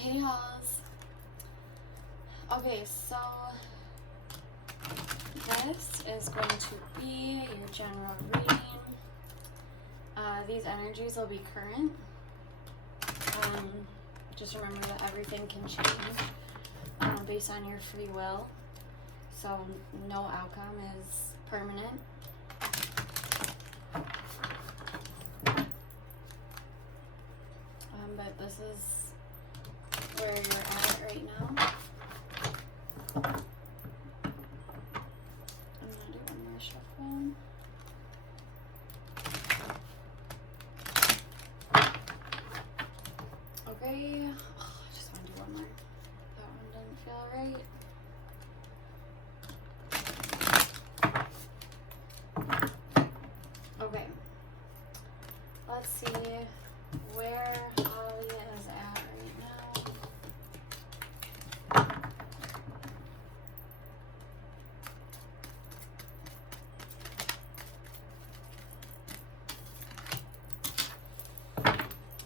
Hey Oz. Okay, so this is going to be your general reading. These energies will be current. Just remember that everything can change based on your free will. So no outcome is permanent. But this is where you're at right now. I'm gonna do one more shuffle. Okay. Oh, I just want to do one more. That one doesn't feel right. Okay. Let's see where Holly is at right now.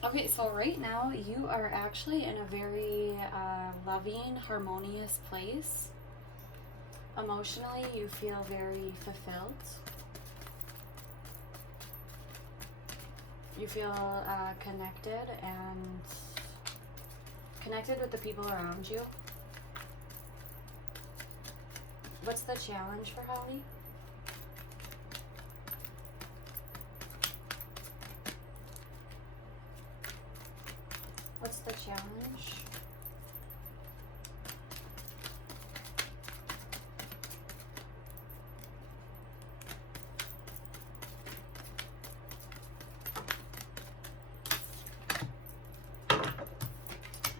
Okay, so right now you are actually in a very loving, harmonious place. Emotionally, you feel very fulfilled. You feel connected with the people around you. What's the challenge for Holly? What's the challenge?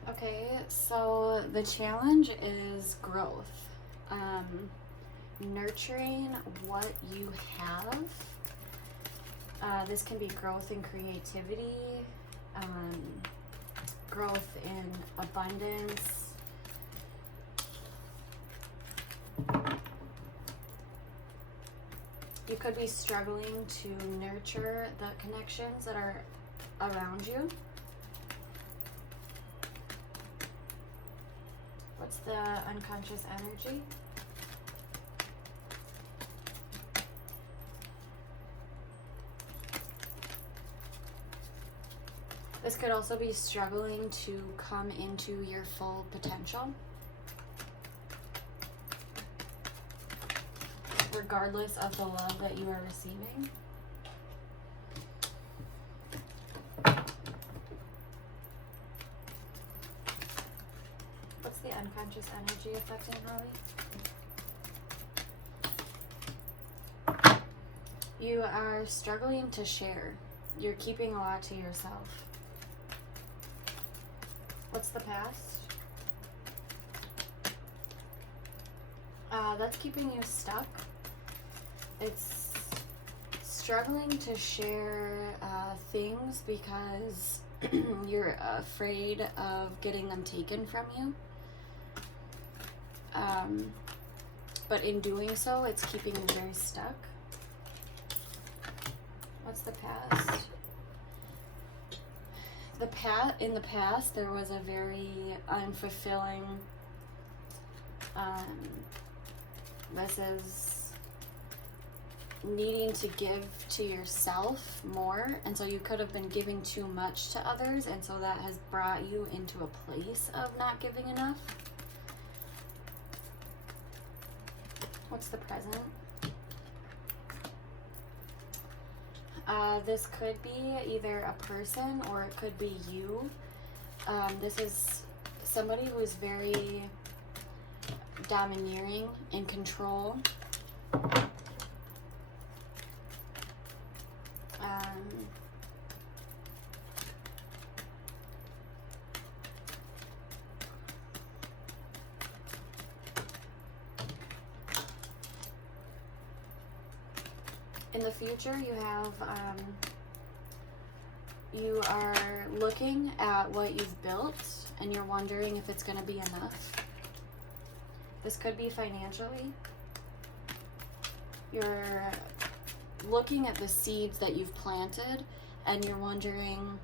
Okay, so the challenge is growth. Nurturing what you have. This can be growth in creativity, growth in abundance. You could be struggling to nurture the connections that are around you. What's the unconscious energy? This could also be struggling to come into your full potential, regardless of the love that you are receiving. What's the unconscious energy affecting Holly? You are struggling to share. You're keeping a lot to yourself. What's the past? That's keeping you stuck. It's struggling to share things because you're afraid of getting them taken from you. But in doing so, it's keeping you very stuck. What's the past? In the past, there was a very unfulfilling, this is needing to give to yourself more, and so you could have been giving too much to others, and so that has brought you into a place of not giving enough. What's the present? This could be either a person or it could be you. This is somebody who is very domineering, in control. In the future, you are looking at what you've built and you're wondering if it's going to be enough. This could be financially. You're looking at the seeds that you've planted and you're wondering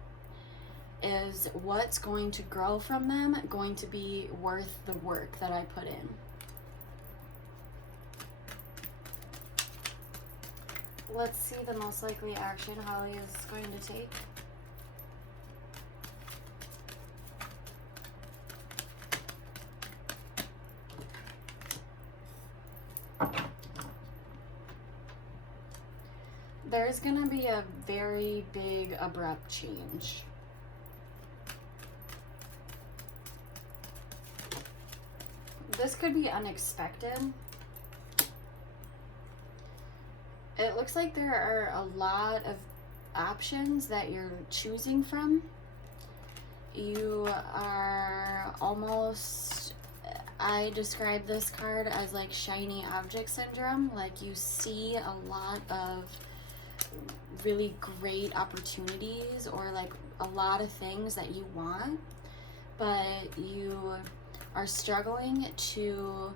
is what's going to grow from them going to be worth the work that I put in? Let's see the most likely action Holly is going to take. There's going to be a very big, abrupt change. This could be unexpected. It looks like there are a lot of options that you're choosing from. You are almost, I describe this card as like shiny object syndrome. Like you see a lot of really great opportunities or like a lot of things that you want, but you are struggling to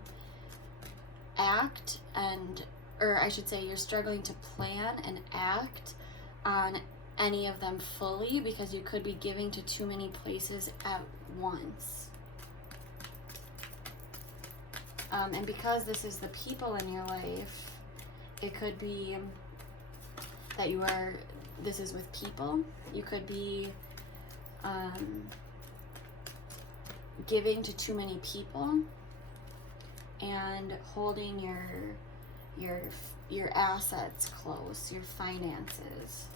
act or I should say you're struggling to plan and act on any of them fully because you could be giving to too many places at once. And because this is the people in your life, it could be that this is with people. You could be giving to too many people and holding your assets close, your finances.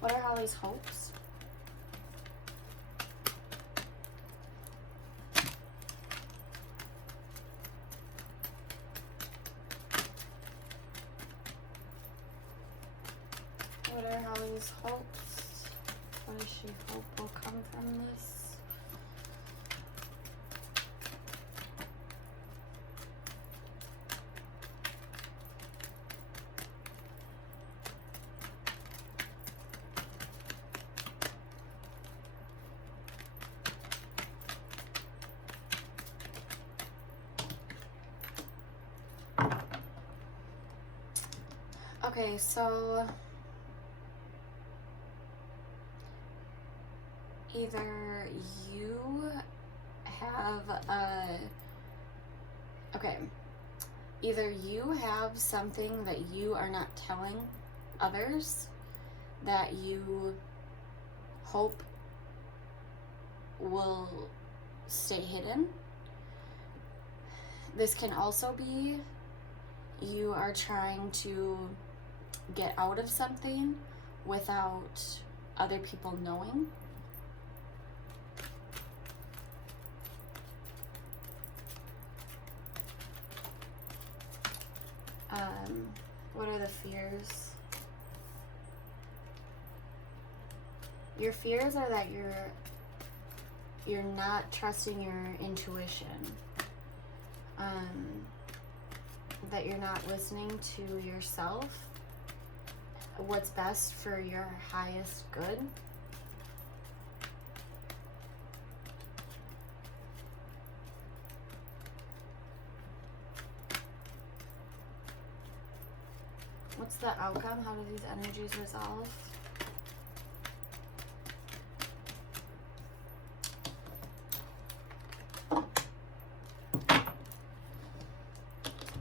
What are Holly's hopes? What are Holly's hopes? What does she hope will come from this? Okay, so either you have something that you are not telling others that you hope will stay hidden. This can also be you are trying to get out of something without other people knowing. What are the fears? Your fears are that you're not trusting your intuition. That you're not listening to yourself, what's best for your highest good. What's the outcome? How do these energies resolve?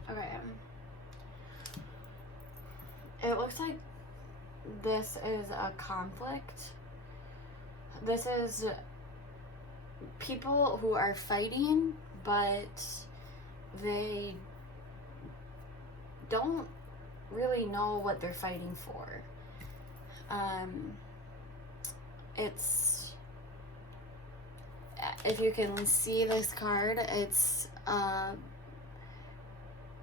Okay. It looks like this is a conflict. This is people who are fighting, but they don't really know what they're fighting for. It's, if you can see this card, it's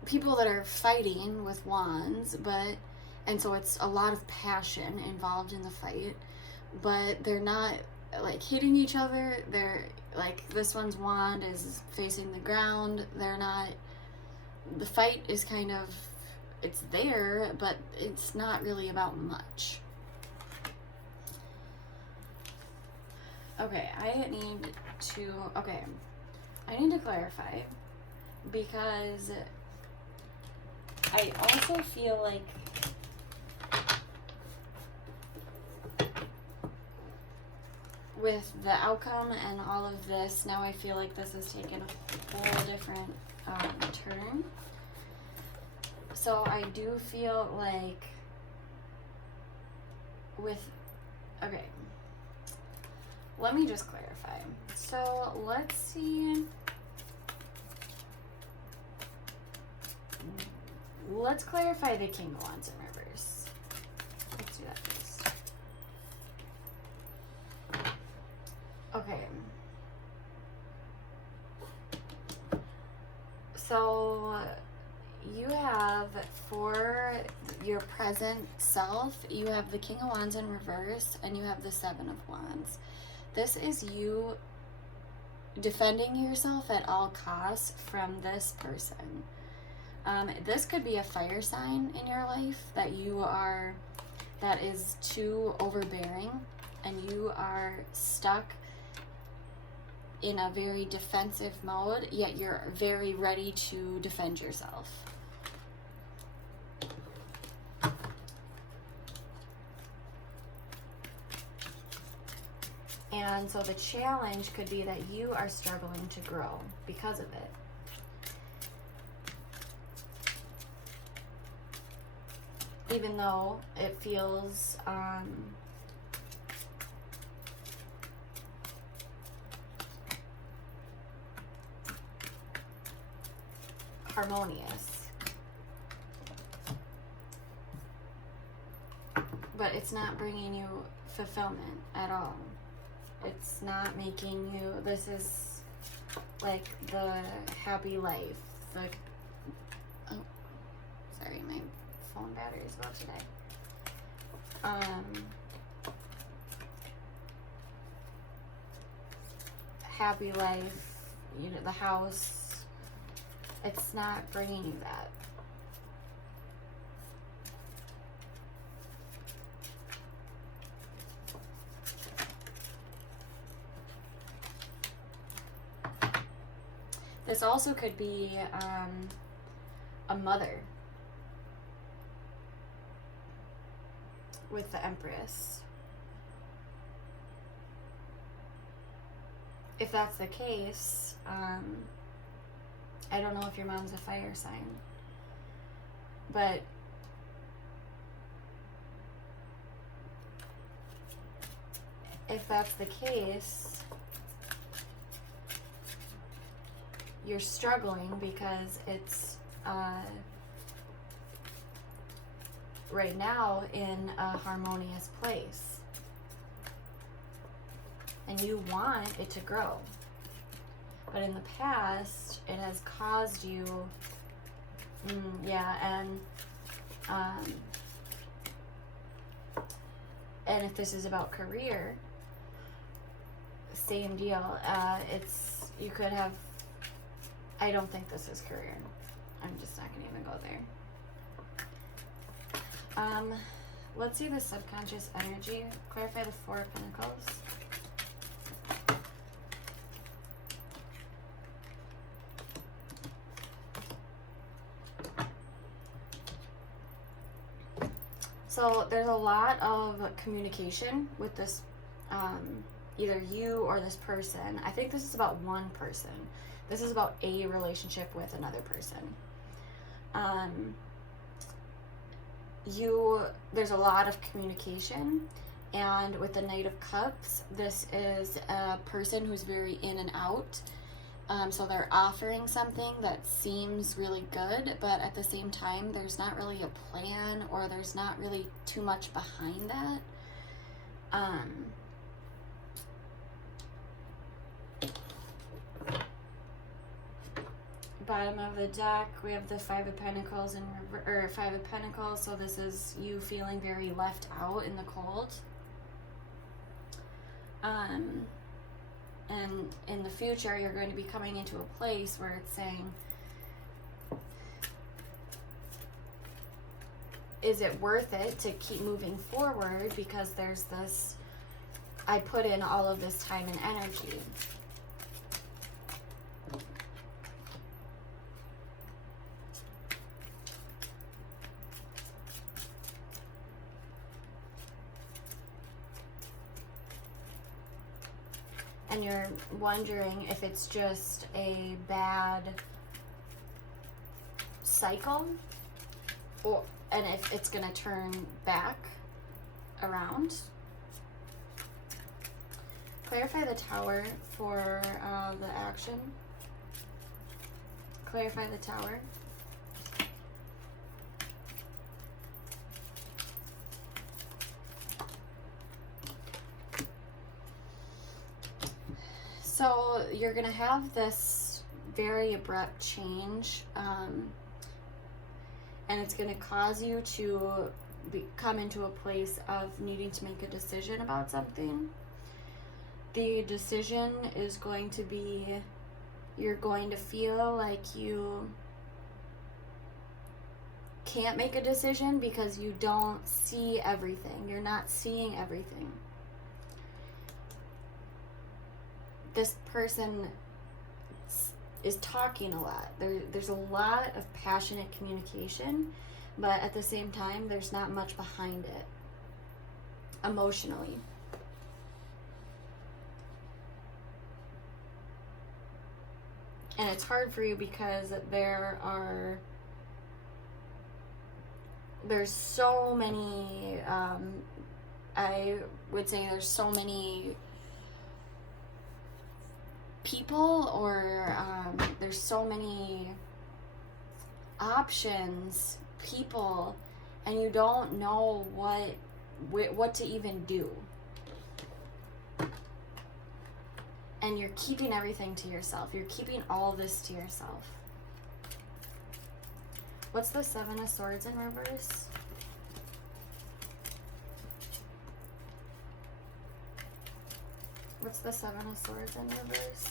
people that are fighting with wands, and so it's a lot of passion involved in the fight, but they're not like hitting each other. They're like, this one's wand is facing the ground. The fight is kind of, it's there, but it's not really about much. Okay, I need to clarify, because I also feel like with the outcome and all of this, now I feel like this has taken a whole different turn. So I do feel like okay, let me just clarify. So let's see. Let's clarify the King of Wands in reverse. Let's do that first. Okay. So you have, for your present self, you have the King of Wands in reverse and you have the Seven of Wands. This is you defending yourself at all costs from this person. This could be a fire sign in your life that is too overbearing, and you are stuck in a very defensive mode, yet you're very ready to defend yourself. And so the challenge could be that you are struggling to grow because of it. Even though it feels harmonious, but it's not bringing you fulfillment at all. It's not making you, this is like the happy life, oh, sorry, my phone battery is low today. Happy life, you know, the house, it's not bringing you that. This also could be a mother with the Empress. If that's the case, I don't know if your mom's a fire sign, but if that's the case, you're struggling because it's right now in a harmonious place, and you want it to grow, but in the past it has caused you and if this is about career, same deal. It's, you could have, I don't think this is career. I'm just not gonna even go there. Let's see the subconscious energy. Clarify the Four of Pentacles. So there's a lot of communication with this, either you or this person. I think this is about one person. This is about a relationship with another person. There's a lot of communication, and with the Knight of Cups, this is a person who's very in and out. So they're offering something that seems really good, but at the same time, there's not really a plan, or there's not really too much behind that. Bottom of the deck, we have the Five of Pentacles or Five of Pentacles. So this is you feeling very left out in the cold. And in the future, you're going to be coming into a place where it's saying, is it worth it to keep moving forward? Because there's this, I put in all of this time and energy. and you're wondering if it's just a bad cycle, and if it's going to turn back around. Clarify the Tower for the action. Clarify the Tower. So you're going to have this very abrupt change, and it's going to cause you to come into a place of needing to make a decision about something. The decision is going to be, you're going to feel like you can't make a decision because you don't see everything. You're not seeing everything. This person is talking a lot. There's a lot of passionate communication, but at the same time, there's not much behind it emotionally. And it's hard for you because there's so many, I would say there's so many people, or there's so many options, people, and you don't know what to even do. And you're keeping everything to yourself. You're keeping all this to yourself. What's the Seven of Swords in reverse? What's the Seven of Swords in reverse?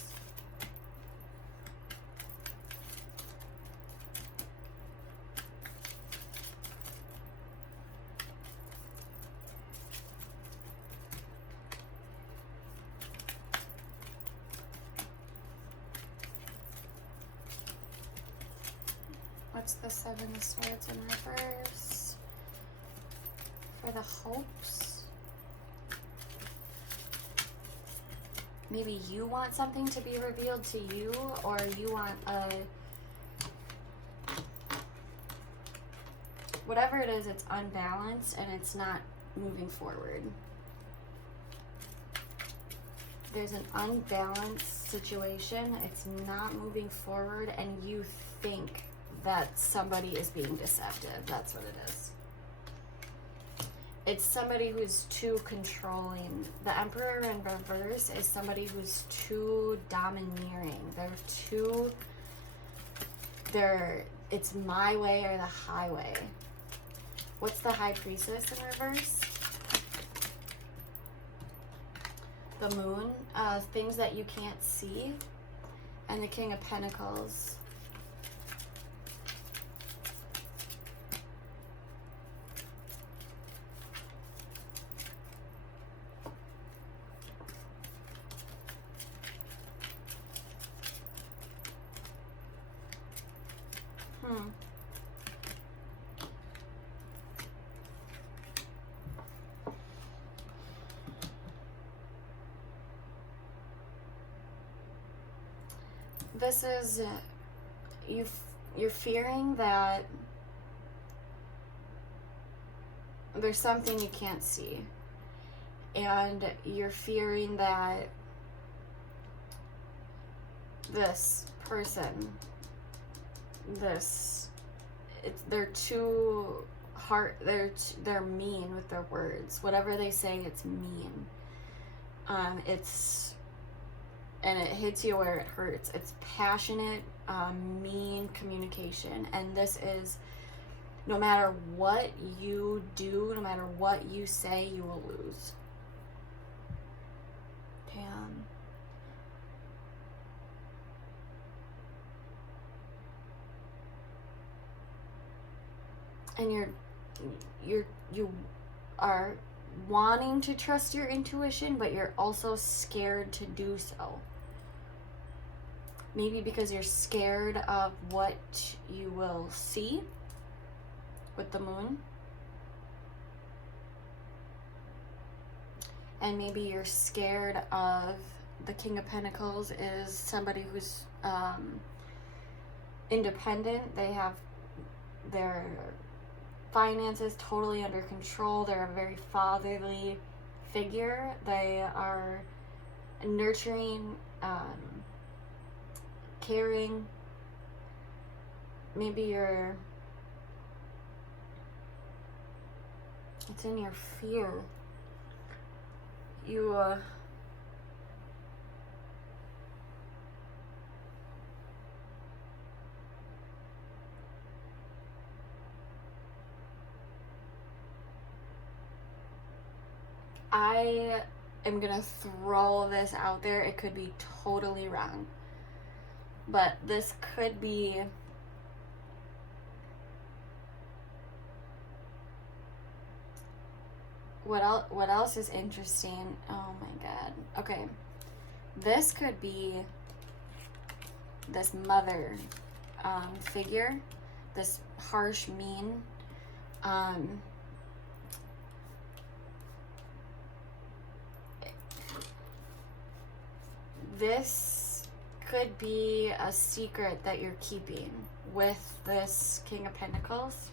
What's the Seven of Swords in reverse for the hopes? Maybe you want something to be revealed to you, or you want whatever it is, it's unbalanced and it's not moving forward. There's an unbalanced situation, it's not moving forward, and you think that somebody is being deceptive. That's what it is. It's somebody who's too controlling. The Emperor in reverse is somebody who's too domineering. It's my way or the highway. What's the High Priestess in reverse? The Moon, things that you can't see, and the King of Pentacles. This is you're fearing that there's something you can't see, and you're fearing that this person, they're too hard, they're mean with their words. Whatever they say, it's mean. And it hits you where it hurts. It's passionate, mean communication. And this is, no matter what you do, no matter what you say, you will lose. Damn. And you are wanting to trust your intuition, but you're also scared to do so. Maybe because you're scared of what you will see with the Moon. And maybe you're scared of the King of Pentacles is somebody who's independent. They have their finances totally under control. They're a very fatherly figure. They are nurturing, caring. Maybe it's in your fear. You I am gonna throw this out there. It could be totally wrong, but this could be what else is interesting. Oh my god. Okay, this could be this mother figure, this harsh, mean, this could be a secret that you're keeping with this King of Pentacles.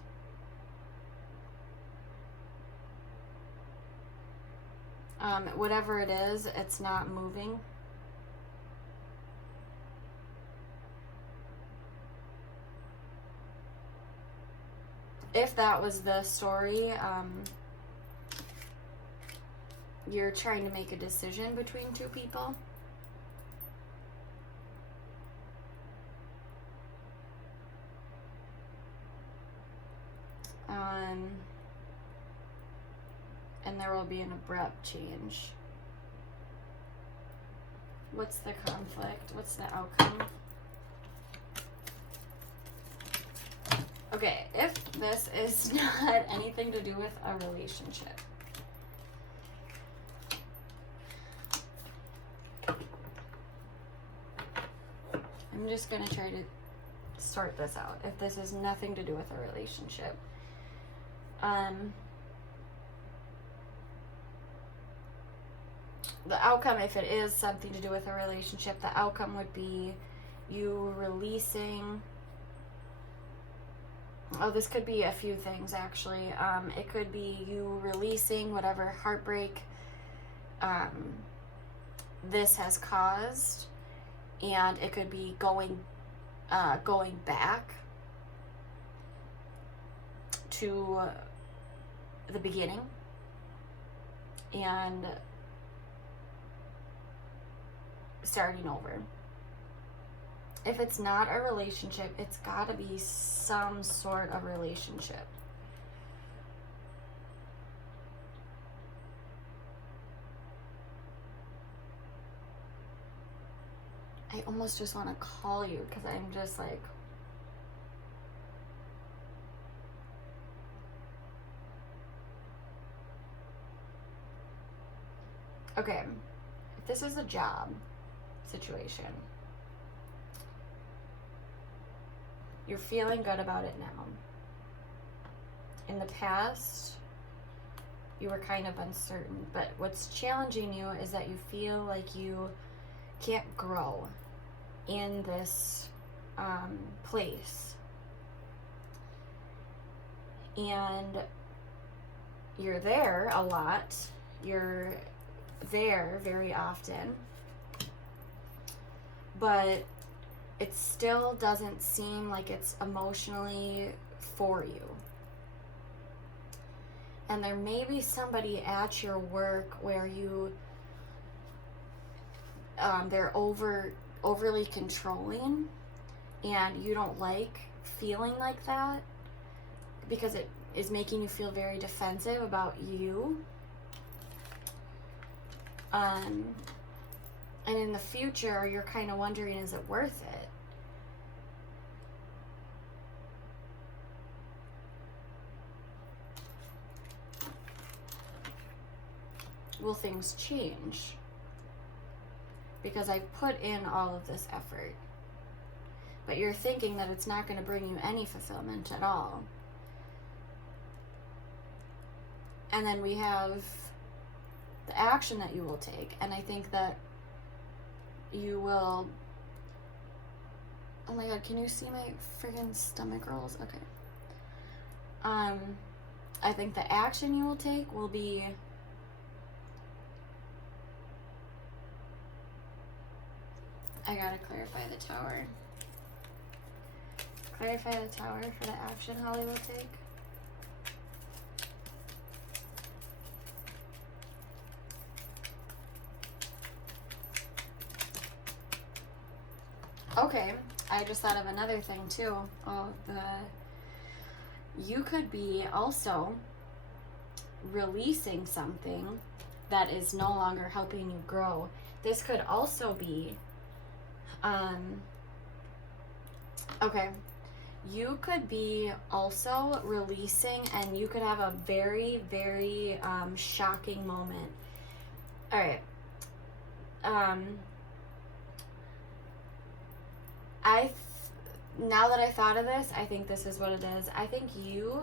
Whatever it is, it's not moving. If that was the story, you're trying to make a decision between two people. And there will be an abrupt change. What's the conflict? What's the outcome? Okay, if this is not anything to do with a relationship. I'm just going to try to sort this out. If this is nothing to do with a relationship. The outcome, if it is something to do with a relationship, the outcome would be you releasing. Oh, this could be a few things, actually. It could be you releasing whatever heartbreak this has caused, and it could be going back to the beginning and starting over. If it's not a relationship, it's got to be some sort of relationship. I almost just want to call you because I'm just like, okay, if this is a job situation, you're feeling good about it now. In the past, you were kind of uncertain, but what's challenging you is that you feel like you can't grow in this place. And you're there a lot. You're there very often. But it still doesn't seem like it's emotionally for you. And there may be somebody at your work where you, they're overly controlling, and you don't like feeling like that because it is making you feel very defensive about you. And in the future, you're kind of wondering, is it worth it? Will things change? Because I've put in all of this effort. But you're thinking that it's not going to bring you any fulfillment at all. And then we have the action that you will take. And I think that you will, oh my god, can you see my friggin' stomach rolls? Okay. I think the action you will take will be I gotta clarify the tower. Clarify the tower for the action Holly will take. Okay, I just thought of another thing too. You could be also releasing something that is no longer helping you grow. This could also be, okay, you could be also releasing, and you could have a very, very shocking moment. All right. Now that I thought of this, I think this is what it is. I think you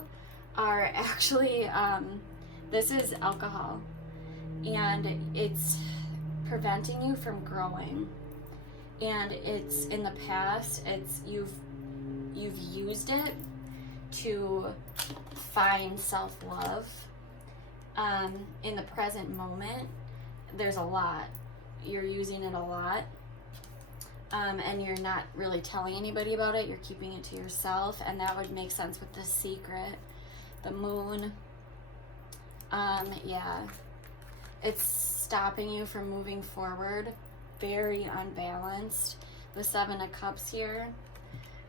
are actually, this is alcohol, and it's preventing you from growing. And it's in the past, you've used it to find self-love. In the present moment, there's a lot. You're using it a lot. And you're not really telling anybody about it. You're keeping it to yourself, and that would make sense with the secret, the moon. Yeah, it's stopping you from moving forward. Very unbalanced. The Seven of Cups here.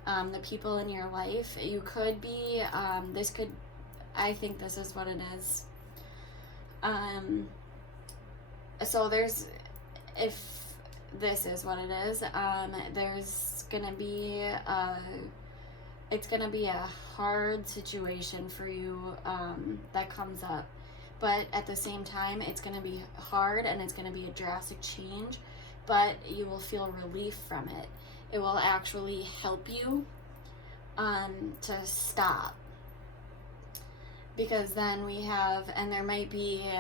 The people in your life. You could be. I think this is what it is. So if this is what it is, there's gonna be it's gonna be a hard situation for you that comes up, but at the same time it's gonna be hard, and it's gonna be a drastic change, but you will feel relief from it. It will actually help you to stop, because then we have, and there might be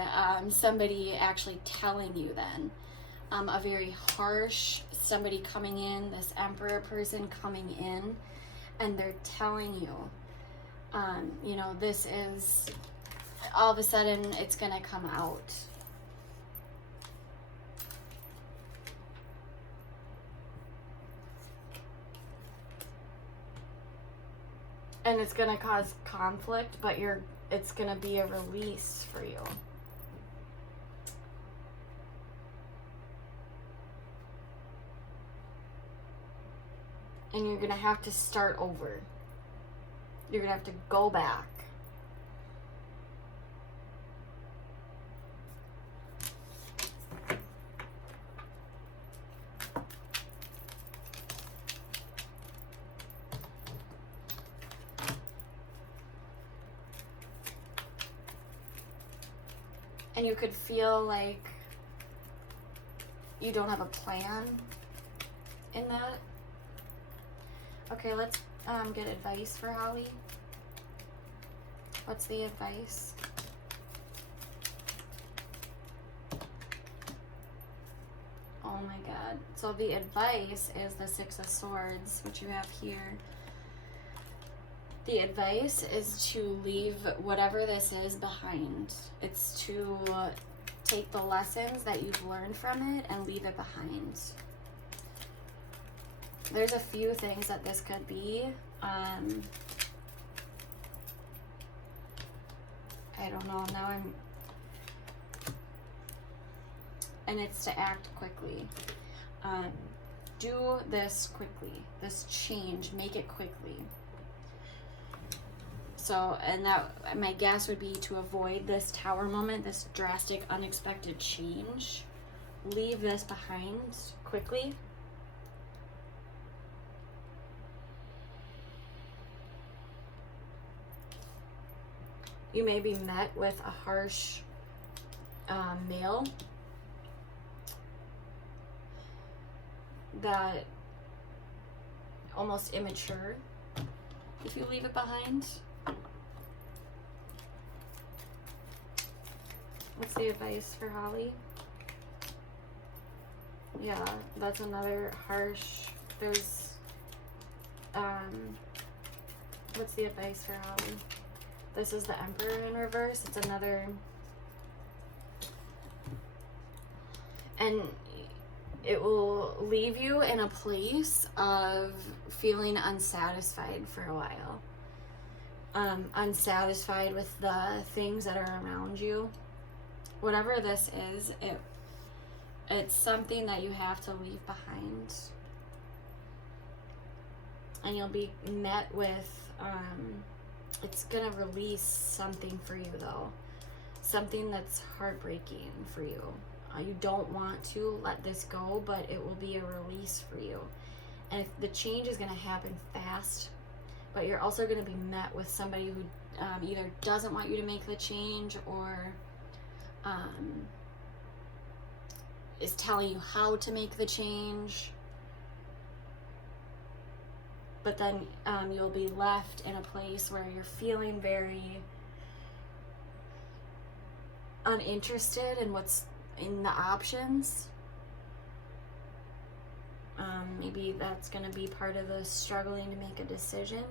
somebody actually telling you then, a very harsh, somebody coming in, this Emperor person coming in, and they're telling you, you know, this is, all of a sudden, it's gonna come out. And it's gonna cause conflict, but it's gonna be a release for you. And you're gonna have to start over. You're gonna have to go back. And you could feel like you don't have a plan in that. Okay, let's get advice for Holly. What's the advice? Oh my god. So the advice is the Six of Swords, which you have here. The advice is to leave whatever this is behind. It's to take the lessons that you've learned from it and leave it behind. There's a few things that this could be. I don't know. Now and it's to act quickly. Do this quickly. This change, make it quickly. So, and that, my guess would be to avoid this tower moment, this drastic, unexpected change. Leave this behind quickly. You may be met with a harsh male that almost immature if you leave it behind. What's the advice for Holly? Yeah, that's another harsh. There's, what's the advice for Holly? This is the Emperor in reverse. It's another, and it will leave you in a place of feeling unsatisfied for a while. Unsatisfied with the things that are around you. Whatever this is, it's something that you have to leave behind. And you'll be met with, it's gonna release something for you though. Something that's heartbreaking for you. You don't want to let this go, but it will be a release for you. And the change is gonna happen fast, but you're also gonna be met with somebody who either doesn't want you to make the change or is telling you how to make the change. But then you'll be left in a place where you're feeling very uninterested in what's in the options. Maybe that's going to be part of the struggling to make a decision.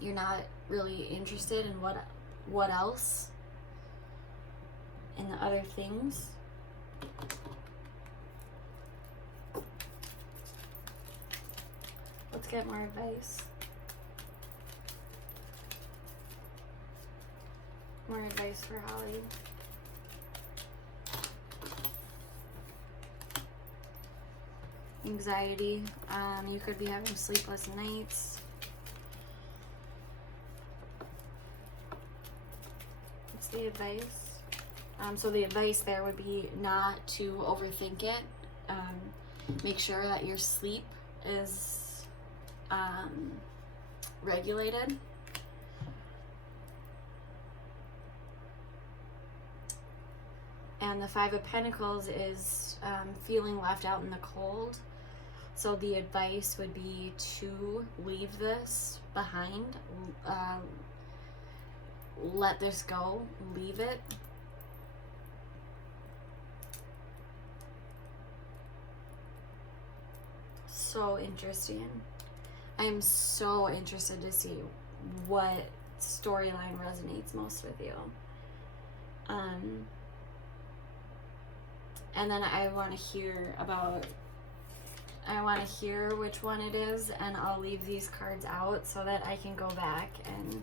You're not really interested in what else, in the other things. Let's get more advice. More advice for Holly. Anxiety. You could be having sleepless nights. What's the advice? So the advice there would be not to overthink it. Make sure that your sleep is regulated. And the Five of Pentacles is feeling left out in the cold. So the advice would be to leave this behind. Let this go. Leave it. So interesting. I am so interested to see what storyline resonates most with you. And then I want to hear which one it is, and I'll leave these cards out so that I can go back and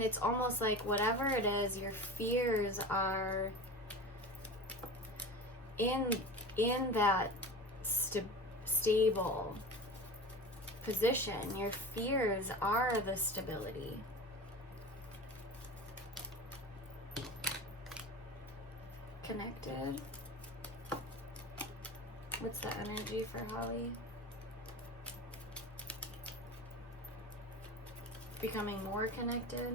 it's almost like whatever it is, your fears are in that stable position. Your fears are the stability. Connected. What's the energy for Holly? Becoming more connected.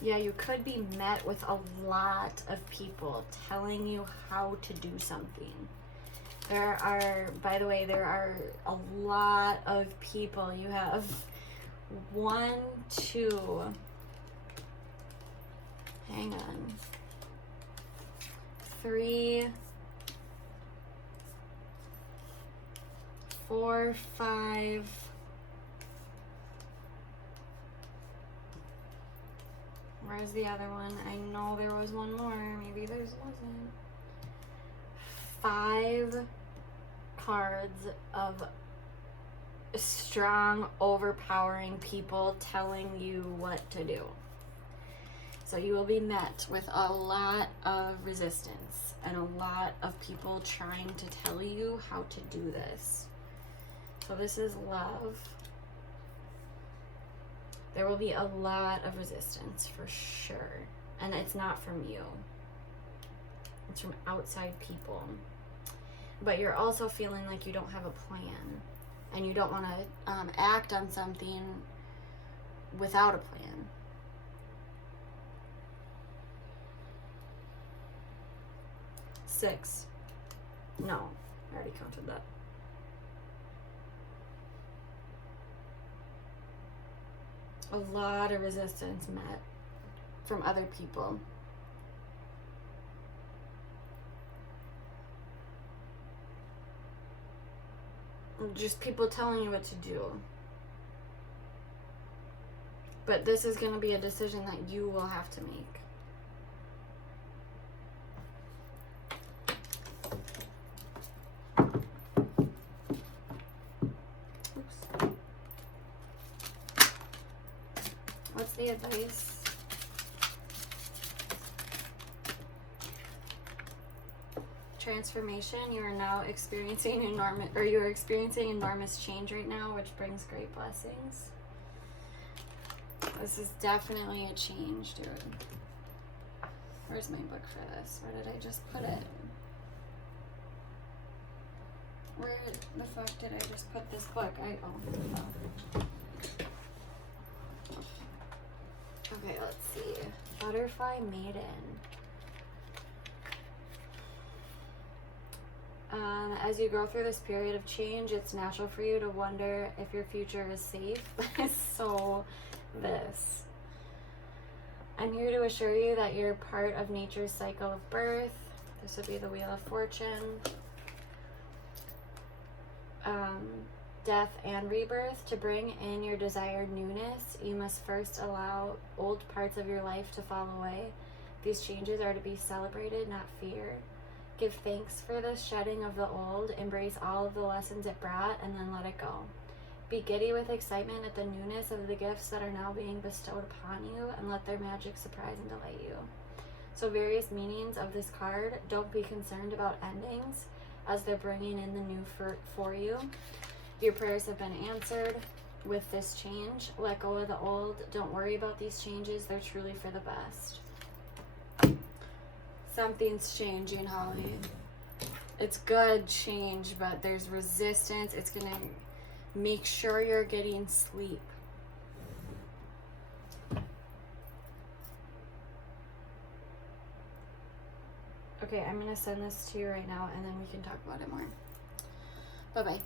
Yeah, you could be met with a lot of people telling you how to do something. There are, by the way, there are a lot of people. You have 1, 2, hang on, 3, 4, 5, where's the other one? I know there was one more. Maybe there wasn't. 5 cards of strong, overpowering people telling you what to do. So you will be met with a lot of resistance and a lot of people trying to tell you how to do this. So this is love. There will be a lot of resistance for sure. And it's not from you. It's from outside people. But you're also feeling like you don't have a plan. And you don't want to act on something without a plan. Six. No, I already counted that. A lot of resistance met from other people. Just people telling you what to do. But this is going to be a decision that you will have to make. Oops. What's the advice? Transformation. You are now experiencing enormous change right now, which brings great blessings. This is definitely a change, dude. Where's my book for this? Where did I just put it? Where the fuck did I just put this book? Oh. Okay, let's see. Butterfly Maiden. As you go through this period of change, it's natural for you to wonder if your future is safe. So this. I'm here to assure you that you're part of nature's cycle of birth. This would be the Wheel of Fortune. Death and rebirth. To bring in your desired newness, you must first allow old parts of your life to fall away. These changes are to be celebrated, not feared. Give thanks for the shedding of the old, embrace all of the lessons it brought, and then let it go. Be giddy with excitement at the newness of the gifts that are now being bestowed upon you, and let their magic surprise and delight you. So various meanings of this card. Don't be concerned about endings, as they're bringing in the new for you. Your prayers have been answered with this change. Let go of the old. Don't worry about these changes. They're truly for the best. Something's changing, Holly. It's good change, but there's resistance. It's going to make sure you're getting sleep. Okay, I'm going to send this to you right now, and then we can talk about it more. Bye-bye.